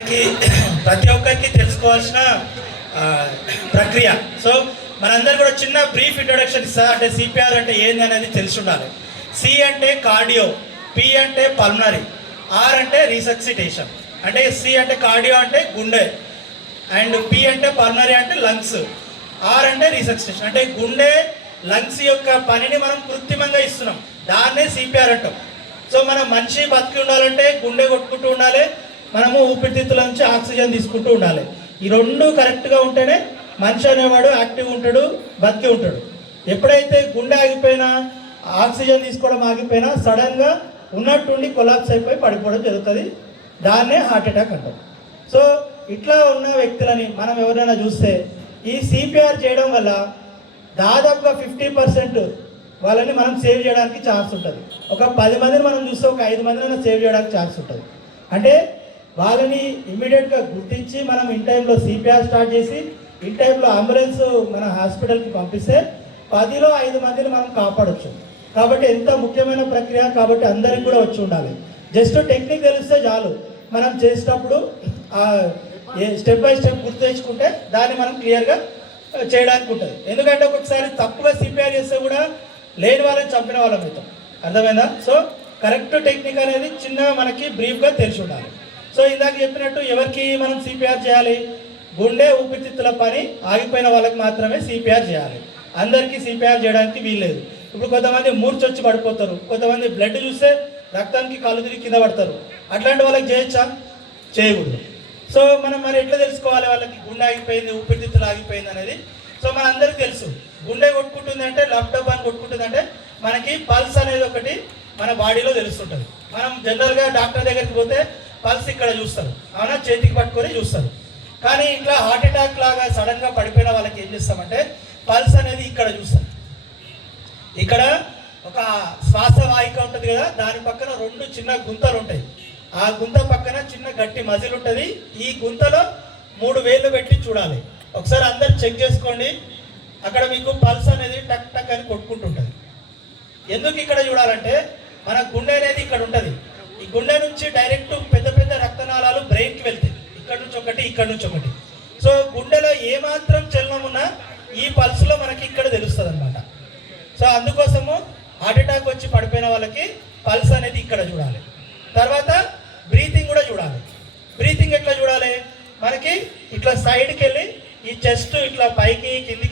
ప్రతి ఒక్కరికి తెలుసుకోవాల్సిన ప్రక్రియ. సో మనందరూ కూడా చిన్న బ్రీఫ్ ఇంట్రొడక్షన్ ఇస్తా. అంటే సిపిఆర్ అంటే ఏంది అనేది తెలిసి ఉండాలి. సి అంటే కార్డియో, పి అంటే పల్మనరీ, ఆర్ అంటే రీసక్సిటేషన్. అంటే సి అంటే కార్డియో అంటే గుండె, అండ్ పి అంటే పల్మనరీ అంటే లంగ్స్, ఆర్ అంటే రీసక్సిటేషన్ అంటే గుండె లంగ్స్ యొక్క పనిని మనం కృత్రిమంగా ఇస్తున్నాం, దాన్నే సిపిఆర్ అంటాం. సో మనం మనిషి బతికి ఉండాలంటే గుండె కొట్టుకుంటూ ఉండాలి, మనము ఊపిరితిత్తుల నుంచి ఆక్సిజన్ తీసుకుంటూ ఉండాలి. ఈ రెండు కరెక్ట్గా ఉంటేనే మనిషి అనేవాడు యాక్టివ్ ఉంటాడు, బతికి ఉంటాడు. ఎప్పుడైతే గుండె ఆగిపోయినా, ఆక్సిజన్ తీసుకోవడం ఆగిపోయినా సడన్గా ఉన్నట్టుండి కొలాప్స్ అయిపోయి పడిపోవడం జరుగుతుంది, దాన్నే హార్ట్ అటాక్ అంటాం. సో ఇట్లా ఉన్న వ్యక్తులని మనం ఎవరైనా చూస్తే ఈ సిపిఆర్ చేయడం వల్ల దాదాపుగా 50% వాళ్ళని మనం సేవ్ చేయడానికి ఛాన్స్ ఉంటుంది. ఒక 10 మందిని మనం చూస్తే ఒక 5 మందిని సేవ్ చేయడానికి ఛాన్స్ ఉంటుంది. అంటే వాళ్ళని ఇమ్మీడియట్గా గుర్తించి మనం ఇన్ టైంలో సిపిఆర్ స్టార్ట్ చేసి ఇన్ టైంలో అంబులెన్స్ మన హాస్పిటల్కి పంపిస్తే 10లో 5 మందిని మనం కాపాడవచ్చు. కాబట్టి ఎంత ముఖ్యమైన ప్రక్రియ, కాబట్టి అందరికి కూడా వచ్చి ఉండాలి. జస్ట్ టెక్నిక్ తెలిస్తే చాలు, మనం చేసేటప్పుడు స్టెప్ బై స్టెప్ గుర్తు తెచ్చుకుంటే దాన్ని మనం క్లియర్గా చేయడానికి ఉంటుంది. ఎందుకంటే ఒక్కొక్కసారి తప్పుగా సిపిఆర్ చేస్తే కూడా లేని వాళ్ళని చంపిన వాళ్ళం అవుతాం, అర్థమైందా? సో కరెక్ట్ టెక్నిక్ అనేది చిన్నగా మనకి బ్రీఫ్గా తెలిసి ఉండాలి. సో ఇందాక చెప్పినట్టు ఎవరికి మనం సిపిఆర్ చేయాలి? గుండె ఊపిరితిత్తుల పని ఆగిపోయిన వాళ్ళకి మాత్రమే సిపిఆర్ చేయాలి, అందరికీ సిపిఆర్ చేయడానికి వీల్లేదు. ఇప్పుడు కొంతమంది మూర్చొచ్చి పడిపోతారు, కొంతమంది బ్లడ్ చూస్తే రక్తానికి కళ్ళు తిరిగి కింద పడతారు, అట్లాంటి వాళ్ళకి చేయొచ్చా? చేయకూడదు. సో మనం మరి ఎట్లా తెలుసుకోవాలి వాళ్ళకి గుండె ఆగిపోయింది, ఊపిరితిత్తులు ఆగిపోయింది అనేది? సో మనందరికీ తెలుసు, గుండె కొట్టుకుంటుంది అంటే లబ్డబ్ అని కొట్టుకుంటుంది అంటే మనకి పల్స్ అనేది ఒకటి మన బాడీలో తెలుస్తుంటుంది. మనం జనరల్గా డాక్టర్ దగ్గరికి పోతే పల్స్ ఇక్కడ చూస్తారు, అవునా, చేతికి పట్టుకొని చూస్తారు. కానీ ఇట్లా హార్ట్ అటాక్ లాగా సడన్గా పడిపోయిన వాళ్ళకి ఏం చేస్తామంటే పల్స్ అనేది ఇక్కడ చూస్తాం. ఇక్కడ ఒక శ్వాస వాహిక ఉంటుంది కదా, దాని పక్కన 2 చిన్న గుంతలు ఉంటాయి. ఆ గుంత పక్కన చిన్న గట్టి మజిల్ ఉంటుంది. ఈ గుంతలో 3 వేళ్ళు పెట్టి చూడాలి. ఒకసారి అందరు చెక్ చేసుకోండి, అక్కడ మీకు పల్స్ అనేది టక్ టక్ అని కొట్టుకుంటుంటుంది. ఎందుకు ఇక్కడ చూడాలంటే మన గుండె అనేది ఇక్కడ ఉంటుంది. ఈ గుండె నుంచి డైరెక్ట్ పెద్ద పెద్ద రక్తనాళాలు బ్రెయిన్కి వెళ్తాయి, ఇక్కడ నుంచి ఒకటి, ఇక్కడ నుంచి ఒకటి. సో గుండెలో ఏమాత్రం చలనం ఉన్నా ఈ పల్స్లో మనకి ఇక్కడ తెలుస్తుంది అనమాట. సో అందుకోసము హార్ట్ అటాక్ వచ్చి పడిపోయిన వాళ్ళకి పల్స్ అనేది ఇక్కడ చూడాలి. తర్వాత బ్రీతింగ్ కూడా చూడాలి. బ్రీతింగ్ ఎట్లా చూడాలి? మనకి ఇట్లా సైడ్కి వెళ్ళి ఈ చెస్ట్ ఇట్లా పైకి కిందికి